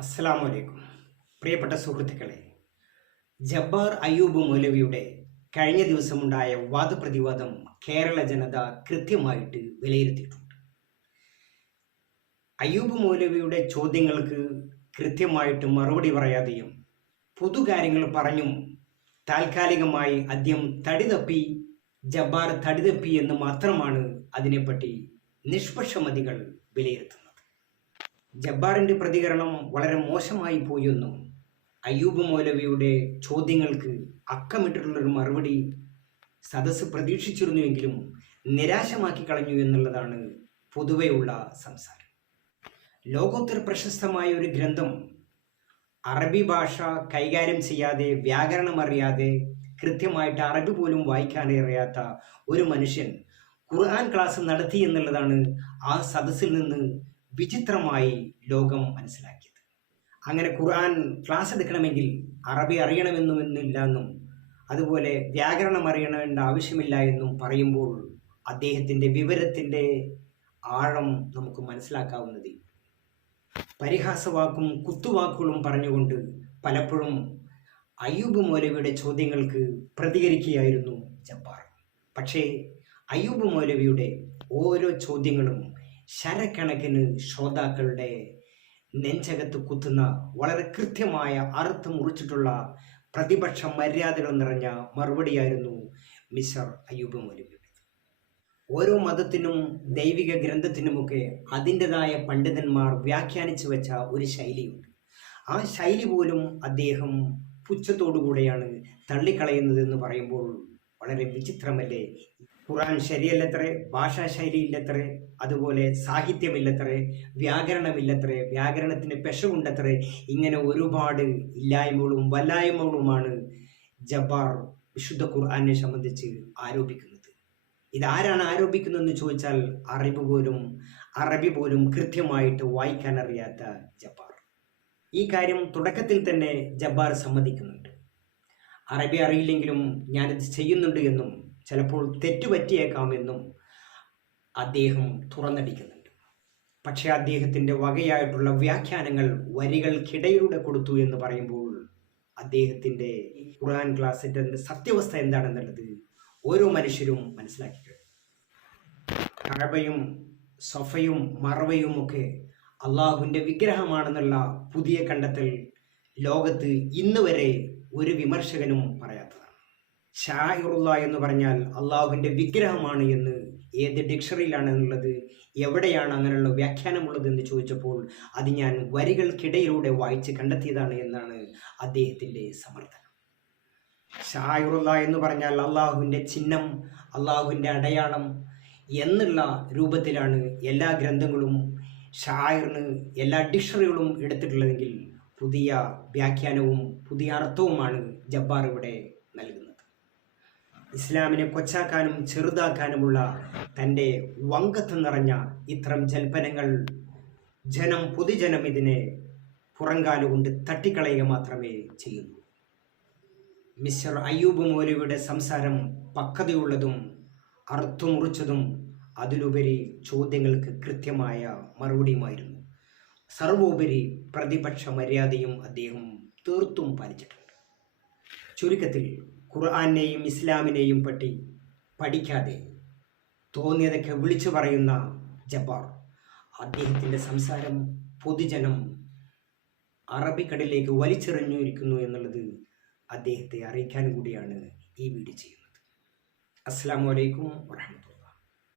അസ്സലാമു അലൈക്കും. പ്രിയപ്പെട്ട സുഹൃത്തുക്കളെ, ജബ്ബാർ അയ്യൂബ് മൗലവിയുടെ കഴിഞ്ഞ ദിവസമുണ്ടായ വാദപ്രതിവാദം കേരള ജനത കൃത്യമായിട്ട് വിലയിരുത്തിയിട്ടുണ്ട്. അയ്യൂബ് മൗലവിയുടെ ചോദ്യങ്ങൾക്ക് കൃത്യമായിട്ട് മറുപടി പറയാതെയും പൊതുകാര്യങ്ങൾ പറഞ്ഞും താൽക്കാലികമായി അദ്ദേഹം ജബ്ബാർ തടിതപ്പി എന്ന് മാത്രമാണ് അതിനെപ്പറ്റി നിഷ്പക്ഷമതികൾ വിലയിരുത്തുന്നത്. ജബ്ബാറിൻ്റെ പ്രതികരണം വളരെ മോശമായി പോയെന്നും അയ്യൂബ് മൗലവിയുടെ ചോദ്യങ്ങൾക്ക് അക്കമിട്ടിട്ടുള്ളൊരു മറുപടി സദസ്സ് പ്രതീക്ഷിച്ചിരുന്നുവെങ്കിലും നിരാശമാക്കി കളഞ്ഞു എന്നുള്ളതാണ് പൊതുവെയുള്ള സംസാരം. ലോകോത്തര പ്രശസ്തമായ ഒരു ഗ്രന്ഥം അറബി ഭാഷ കൈകാര്യം ചെയ്യാതെ, വ്യാകരണം അറിയാതെ, കൃത്യമായിട്ട് അറബി പോലും വായിക്കാൻ അറിയാത്ത ഒരു മനുഷ്യൻ ഖുർആൻ ക്ലാസ് നടത്തി എന്നുള്ളതാണ് ആ സദസ്സിൽ നിന്ന് വിചിത്രമായി ലോകം മനസ്സിലാക്കിയത്. അങ്ങനെ ഖുർആൻ ക്ലാസ് എടുക്കണമെങ്കിൽ അറബി അറിയണമെന്നില്ല എന്നും അതുപോലെ വ്യാകരണം അറിയണമെന്ന ആവശ്യമില്ല എന്നും പറയുമ്പോൾ അദ്ദേഹത്തിൻ്റെ വിവരത്തിൻ്റെ ആഴം നമുക്ക് മനസ്സിലാക്കാവുന്നതേ. പരിഹാസവാക്കും കുത്തുവാക്കുകളും പറഞ്ഞുകൊണ്ട് പലപ്പോഴും അയ്യൂബ് മൗലവിയുടെ ചോദ്യങ്ങൾക്ക് പ്രതികരിക്കുകയായിരുന്നു ജബ്ബാർ. പക്ഷേ അയ്യൂബ് മൗലവിയുടെ ഓരോ ചോദ്യങ്ങളും ശരക്കണക്കിന് ശ്രോതാക്കളുടെ നെഞ്ചകത്ത് കുത്തുന്ന വളരെ കൃത്യമായ അർത്ഥം മുറിച്ചിട്ടുള്ള പ്രതിപക്ഷ മര്യാദകൾ നിറഞ്ഞ മറുപടിയായിരുന്നു മിസ്റ്റർ അയ്യൂബ് മൗലവിയുടെ. ഓരോ മതത്തിനും ദൈവിക ഗ്രന്ഥത്തിനുമൊക്കെ അതിൻ്റെതായ പണ്ഡിതന്മാർ വ്യാഖ്യാനിച്ചു വെച്ച ഒരു ശൈലിയുണ്ട്. ആ ശൈലി പോലും അദ്ദേഹം പുച്ഛത്തോടുകൂടെയാണ് തള്ളിക്കളയുന്നതെന്ന് പറയുമ്പോൾ വളരെ വിചിത്രമല്ലേ? ഖുർആൻ ശരിയല്ലത്രേ, ഭാഷാശൈലിയില്ലത്രേ, അതുപോലെ സാഹിത്യമില്ലത്രേ, വ്യാകരണമില്ലത്രേ, വ്യാകരണത്തിന് പെശകുണ്ടത്രേ, ഇങ്ങനെ ഒരുപാട് ഇല്ലായ്മകളും വല്ലായ്മകളുമാണ് ജബ്ബാർ വിശുദ്ധ ഖുർആനെ സംബന്ധിച്ച് ആരോപിക്കുന്നത്. ഇതാരാണ് ആരോപിക്കുന്നതെന്ന് ചോദിച്ചാൽ അറബി പോലും കൃത്യമായിട്ട് വായിക്കാൻ അറിയാത്ത ജബ്ബാർ. ഈ കാര്യം തുടക്കത്തിൽ തന്നെ ജബ്ബാർ സമ്മതിക്കുന്നുണ്ട്. അറബി അറിയില്ലെങ്കിലും ഞാനിത് ചെയ്യുന്നുണ്ട് എന്നും ചിലപ്പോൾ തെറ്റുപറ്റിയേക്കാമെന്നും അദ്ദേഹം തുറന്നടിക്കുന്നുണ്ട്. പക്ഷേ അദ്ദേഹത്തിൻ്റെ വകയായിട്ടുള്ള വ്യാഖ്യാനങ്ങൾ വരികൾക്കിടയിലൂടെ കൊടുത്തു എന്ന് പറയുമ്പോൾ അദ്ദേഹത്തിൻ്റെ ഖുർആൻ ക്ലാസിൻ്റെ സത്യാവസ്ഥ എന്താണെന്നുള്ളത് ഓരോ മനുഷ്യരും മനസ്സിലാക്കി കഴിഞ്ഞു. കഅബയും സഫയും മറവയും ഒക്കെ അള്ളാഹുവിൻ്റെ വിഗ്രഹമാണെന്നുള്ള പുതിയ കണ്ടെത്തൽ ലോകത്ത് ഇന്ന് വരെ ഒരു വിമർശകനും പറയാത്തതാണ്. ഷാഇറുള്ള എന്ന് പറഞ്ഞാൽ അള്ളാഹുവിൻ്റെ വിഗ്രഹമാണ് എന്ന് ഏത് ഡിക്ഷണറിയിലാണെന്നുള്ളത്, എവിടെയാണ് അങ്ങനെയുള്ള വ്യാഖ്യാനമുള്ളത് എന്ന് ചോദിച്ചപ്പോൾ അത് ഞാൻ വരികൾക്കിടയിലൂടെ വായിച്ച് കണ്ടെത്തിയതാണ് എന്നാണ് അദ്ദേഹത്തിൻ്റെ സമർത്ഥനം. ഷാഇറുള്ള എന്ന് പറഞ്ഞാൽ അള്ളാഹുവിൻ്റെ ചിഹ്നം, അള്ളാഹുവിൻ്റെ അടയാളം എന്നുള്ള രൂപത്തിലാണ് എല്ലാ ഗ്രന്ഥങ്ങളും ഷാഇറിന് എല്ലാ ഡിക്ഷണറികളും എടുത്തിട്ടുള്ളതെങ്കിൽ പുതിയ വ്യാഖ്യാനവും പുതിയ അർത്ഥവുമാണ് ജബ്ബാർ ഇവിടെ നൽകുന്നത്. ഇസ്ലാമിനെ കൊച്ചാക്കാനും ചെറുതാക്കാനുമുള്ള തൻ്റെ വങ്കത്ത് നിറഞ്ഞ ഇത്തരം ജൽപ്പനങ്ങൾ പൊതുജനം ഇതിനെ പുറങ്കാലുകൊണ്ട് തട്ടിക്കളയുക മാത്രമേ ചെയ്യുന്നു. മിസ്റ്റർ അയ്യൂബ് മൗലവിയുടെ സംസാരം പക്വതയുള്ളതും അർത്ഥമുറിച്ചതും അതിലുപരി ചോദ്യങ്ങൾക്ക് കൃത്യമായ മറുപടിയുമായിരുന്നു. സർവോപരി പ്രതിപക്ഷ മര്യാദയും അദ്ദേഹം തീർത്തും പാലിച്ചിട്ടുണ്ട്. ചുരുക്കത്തിൽ ഖുർആനെയും ഇസ്ലാമിനെയും പറ്റി പഠിക്കാതെ തോന്നിയതൊക്കെ വിളിച്ചു പറയുന്ന ജബ്ബാർ, അദ്ദേഹത്തിൻ്റെ സംസാരം പൊതുജനം അറബിക്കടലിലേക്ക് വലിച്ചെറിഞ്ഞിരിക്കുന്നു എന്നുള്ളത് അദ്ദേഹത്തെ അറിയിക്കാൻ കൂടിയാണ് ഈ വീഡിയോ ചെയ്യുന്നത്. അസ്സലാമു അലൈക്കും വറഹ്മത്തുള്ളാഹി.